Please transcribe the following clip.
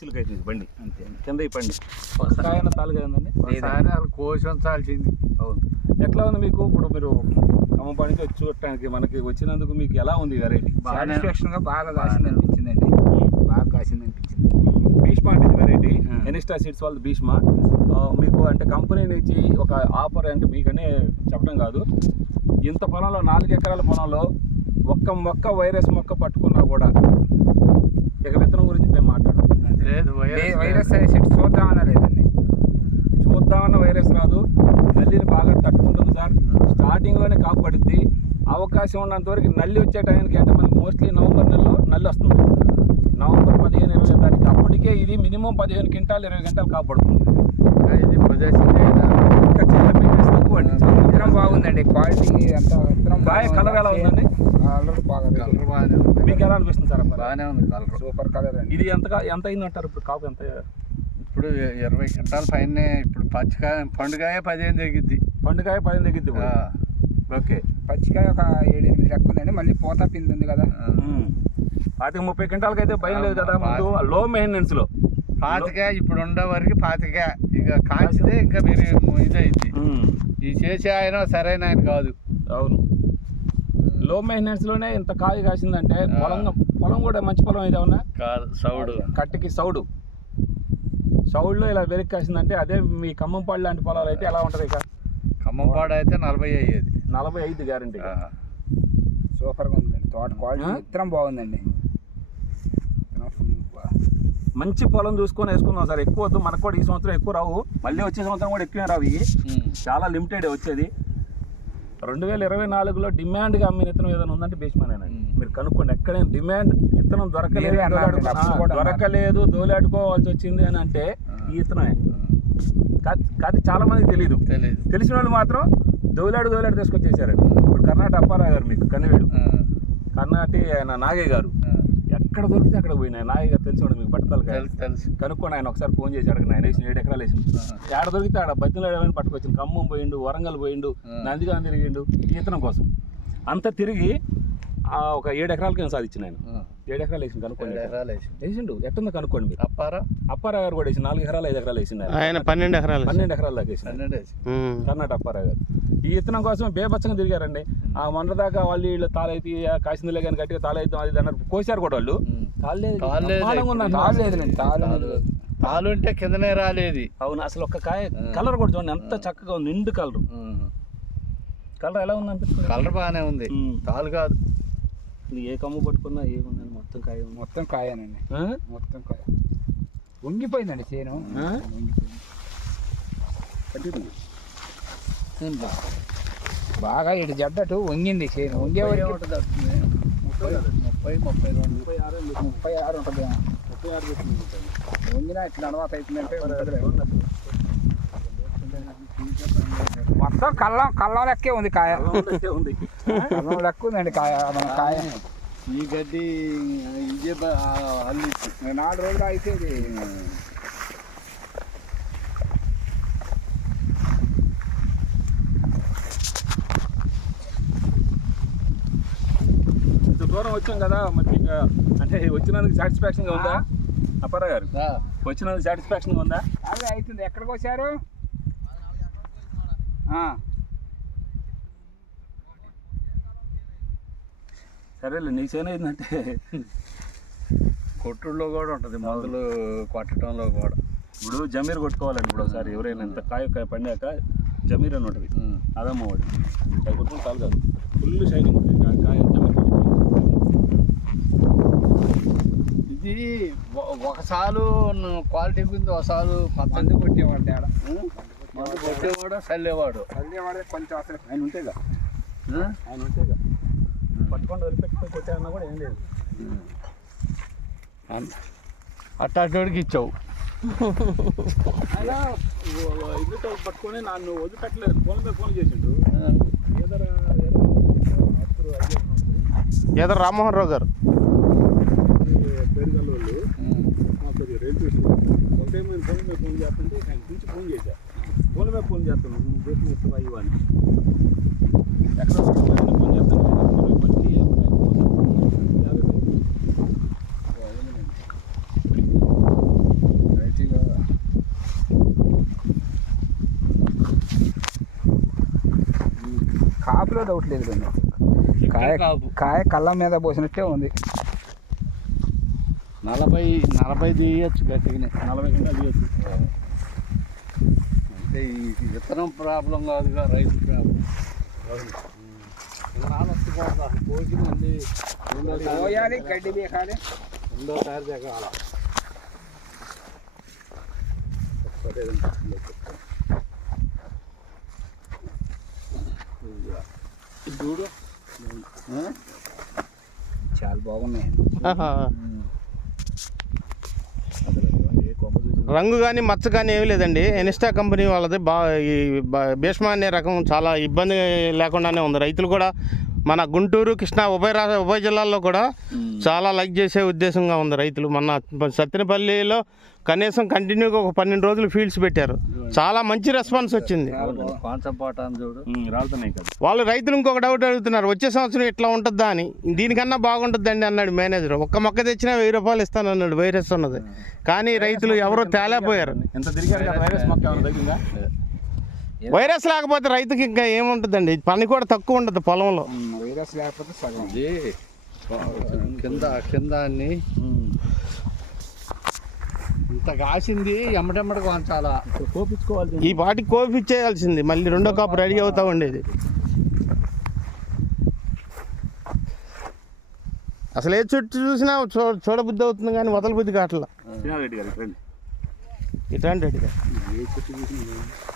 చిలుక అవుతుంది బండి అంతే కింద ఈ పండి కాయన తాలుగా ఉందండి కోశం చాల్సింది. అవును. ఎట్లా ఉంది మీకు ఇప్పుడు మీరు ఖమ్మంపాడికి వచ్చి చూడటానికి మనకి వచ్చినందుకు మీకు ఎలా ఉంది వెరైటీ? సాటిస్ఫాక్షన్గా బాగా కాసింది అనిపించిందండి. బాగా కాసింది అనిపించింది. భీష్మ అంటే వెరైటీ ఎనిస్టా సీడ్స్ వాళ్ళది భీష్మ. మీకు అంటే కంపెనీ నుంచి ఒక ఆఫర్ అంటే మీకనే చెప్పడం కాదు, ఇంత పొలంలో 4 ఎకరాల పొలంలో ఒక్క మొక్క వైరస్ మొక్క పట్టుకున్నా కూడా ఇక విత్తనం గురించి మేము మాట్లాడడం లేదు. వైరస్ చూద్దామన్నా లేదండి, చూద్దామన్న వైరస్ రాదు. నల్లిని బాగా తట్టుకుంటుంది సార్. స్టార్టింగ్లోనే కాపు పడుద్ది. అవకాశం ఉన్నంత వరకు నల్లి వచ్చే టైంకి అంటే మనకి మోస్ట్లీ నవంబర్ నెలలో నల్లి వస్తుంది. నవంబర్ 15-20 తారీఖు అప్పటికే ఇది మినిమం 15 క్వింటాలు 20 క్వింటాలు కాపాడుతుంది. ఇది ఇంకా చాలా మెయింటెనెన్స్ తక్కువ అండి. విత్తనం బాగుందండి, క్వాలిటీ అంతా. విత్తనం కాయ కలర్ ఎలా ఉందండి? కలర్ బాగానే ఉంది. మీకు ఎలా అనిపిస్తుంది సార్? బాగానే ఉంది కలర్, సూపర్ కలర్ అండి. ఇది ఎంత అయింది అంటారు ఇప్పుడు కాపు? ఎంత ఇప్పుడు 20 క్వింటాల పైన. ఇప్పుడు పచ్చికాయ పండుగాయ 15 తగ్గిద్ది. పండుగాయ 15 తగ్గిద్ది. ఓకే. పచ్చికాయ ఒక 7-8 లెక్క ఉందండి. మళ్ళీ పోతా పిండి ఉంది కదా, 30 క్వింటాలకి అయితే భయం లేదు కదా. ముందు లో మెయింటెనెన్స్ లో 25 ఇప్పుడు ఉండే వరకు 25 ఇక కాల్చితే ఇంకా మీరు ఇదైంది. ఈ చేసే ఆయన సరైన ఆయన కాదు. అవును. లో మెయింటెనెన్స్ లోనే ఇంత కాయ కాసిందంటే పొలం కూడా మంచి పొలం ఇది ఏమన్నా కాదు. సౌడు కట్టికి సౌడులో ఇలా వెలికి కాసిందంటే అదే మీ ఖమ్మంపాడు లాంటి పొలాలు అయితే ఎలా ఉంటుంది? ఇక ఖమ్మంపాడు అయితే 40 అయ్యేది. 45 గ్యారంటీ. సూపర్గా ఉందండి. తోట క్వాలిటీ విత్తనం బాగుందండి. మంచి పొలం చూసుకొని వేసుకుందాం సార్. ఎక్కువ వద్దు, మనకు కూడా ఈ సంవత్సరం ఎక్కువ రావు, మళ్ళీ వచ్చే సంవత్సరం కూడా ఎక్కువ రావు. ఇవి చాలా లిమిటెడ్ వచ్చేది. 2024లో డిమాండ్గా అమ్మిన విత్తనం ఏదైనా ఉందంటే భీష్మనేనండి. మీరు కనుక్కోండి. ఎక్కడైనా డిమాండ్ విత్తనం దొరకలేదు దోలాడుకోవాల్సి వచ్చింది అని అంటే ఈ విత్తనమే. కానీ చాలా మందికి తెలియదు. తెలిసిన వాళ్ళు మాత్రం దోలాడు తీసుకొచ్చేసారండి. ఇప్పుడు కర్ణాటక అప్పారావు గారు, మీకు కన్నవేడు కర్ణాటి ఆయన నాగయ్య గారు, ఎక్కడ దొరికితే అక్కడ పోయినాయి. నాగయ్య గారు తెలిసి మీకు బట్టలు కనుక్కోండి. ఆయన ఒకసారి ఫోన్ చేసి అడగండి. ఆయన వేసిన 7 ఎకరాలు వేసిండు. ఏడ దొరికితే ఆడ బతిలో ఏమైనా పట్టుకొచ్చింది. ఖమ్మం పోయిండు, వరంగల్ పోయిండు, నందిగాం తిరిగిండు ఈతనం కోసం. అంతా తిరిగి ఒక 7 ఎకరాలకి నేను సాధించిన ఆయన. 7 ఎకరాలు వేసిండు. కనుక్కోండి. వేసిండు ఎట్టుందో కనుక్కోండి మీరు. అప్పారావు గారు కూడా వేసిండు. 4 ఎకరాలు 5 ఎకరాలు వేసిండు. ఆయన 12 ఎకరాల దాకా వేసిండు. కర్ణాటక అప్పారావు గారు ఈ విత్తనం కోసం బేబచ్చంగా తిరిగారండి. ఆ మొన్నదాకా వాళ్ళు వీళ్ళు తాళైతే కాసిందిలే కానీ గట్టిగా తాళైతే అది అన్నారు. కోసారు కూడా వాళ్ళు. తాలు ఉంటే కిందనే రాలేదు. అవును. అసలు ఒక్క కాయ కలర్ కూడా చూడండి ఎంత చక్కగా ఉంది. నిండు కలర్ ఎలా ఉంది అనిపిస్తుంది? కలర్ బాగానే ఉంది. తాలు కాదు. ఇది ఏ కమ్ము పట్టుకున్నా ఏముందండి, మొత్తం కాయనండి. మొత్తం కాయ వంగిపోయిందండి చేను. బాగా ఇటు జడ్డటు వంగింది చేను. వంగే 36 ఉంటుంది. 36 వంగినా ఇట్లా అలవాటు అవుతుందంటే మొత్తం కళ్ళం లెక్కే ఉంది కాయ. కళ్ళం లెక్క ఉందండి కాయ. మన కాయ ఈ గడ్డి ఇదే 4 రోజులు అయితే దూరం వచ్చాం కదా. మరి అంటే వచ్చినందుకు సాటిస్ఫాక్షన్గా ఉందా అప్పారావు గారు? వచ్చినందుకు సాటిస్ఫాక్షన్గా ఉందా? అదే అవుతుంది. ఎక్కడికి వచ్చారు? సరేలే, నీ చేను ఏంటంటే కొట్టుల్లో కూడా ఉంటుంది, మందులు కొట్టడంలో కూడా. ఇప్పుడు జమీర్ కొట్టుకోవాలండి. ఇప్పుడు ఒకసారి ఎవరైనా ఇంత కాయ పండాక జమీర్ అని ఉంటుంది, అదమ్మవాడు. అది కొట్టుకుని చాలు కాదు, ఫుల్ షైనింగ్ ఉంటుంది కాయ. జమీర్ ఇది ఒకసారి క్వాలిటీ గురించి ఒకసారి మందు కొట్టేవాడు. తేడా మందు కొట్టేవాడు చల్లేవాడు కొంచెం అసలు ఆయన ఉంటేగా పట్టుకొని వదిలిపెట్టుకొని కొట్టారన్నా కూడా ఏం లేదు. అట్టాడికి ఇచ్చావు. ఆయన ఇల్లు పట్టుకొని నన్ను వదిలిపెట్టలేదు. ఫోన్ చేసిండు. ఏదో రామ్మోహన్ రావు గారు పేరుగల్ల వాళ్ళు మాకు రైల్వే స్టేషన్ ఒకటే మేము ఫోన్ మీద ఫోన్ చేస్తుంటే ఆయన నుంచి ఫోన్ చేశా. ఫోన్ మీద ఫోన్ చేస్తున్నాను, నువ్వు దేశం వస్తావా ఇవ్వని. ఎక్కడ ఫోన్ చేస్తాను. అందులో డౌట్ లేదు కానీ కాయ కాపు కాయ కళ్ళ మీద పోసినట్టే ఉంది. 40 తీయచ్చు గట్టిగానే. 40 కింద తీయచ్చు. అంటే ఈ విత్తనం ప్రాబ్లం కాదుగా, రైతు ప్రాబ్లం. పోసి మళ్ళీ పోయాలి, గడ్డి బీకాలి. రెండో తయారు దిగాల. చూడు చాలా బాగున్నాయి. రంగు కానీ మచ్చ కానీ ఏమీ లేదండి. ఎనిస్టా కంపెనీ వాళ్ళది ఈ భీష్మ అనే రకం చాలా ఇబ్బంది లేకుండానే ఉంది. రైతులు కూడా మన గుంటూరు, కృష్ణా ఉభయ జిల్లాల్లో కూడా చాలా లైక్ చేసే ఉద్దేశంగా ఉంది రైతులు. మన సత్తెనపల్లిలో కనీసం కంటిన్యూగా ఒక 12 రోజులు ఫీల్డ్స్ పెట్టారు. చాలా మంచి రెస్పాన్స్ వచ్చింది. కాన్సంపాటాన్ని చూడు రాలుతున్నాయి కదా. వాళ్ళు రైతులు ఇంకొక డౌట్ అడుగుతున్నారు, వచ్చే సంవత్సరం ఇట్లా ఉంటుందా అని. దీనికన్నా బాగుంటుందండి అన్నాడు మేనేజర్. ఒక్క మొక్క తెచ్చినా 1000 రూపాయలు ఇస్తానన్నాడు వైరస్ ఉన్నది. కానీ రైతులు ఎవరో తేలేపోయారు. ఎంత తిరిగారు కదా, వైరస్ మొక్క ఏమైనా తగ్గిందా? వైరస్ లేకపోతే రైతుకి ఇంకా ఏముంటుందండి, పని కూడా తక్కువ ఉంటుంది పొలంలో. వైరస్ లేకపోతే సగం. కింద అన్ని ఇంత కాసింది ఎమ్మటెమ్మటి కొంచాలా, కోపించుకోవాలి. ఈ పాటికి కోపిచ్చేయాల్సింది, మళ్ళీ రెండో కాపు రెడీ అవుతా ఉండేది. అసలు ఏ చెట్టు చూసినా చూడబుద్ధి అవుతుంది కానీ వదలబుద్ధి కావట్లా. శ్రీనాథ్ రెడ్డి గారు ఇట్లాంటి ఏ చెట్టు చూసినా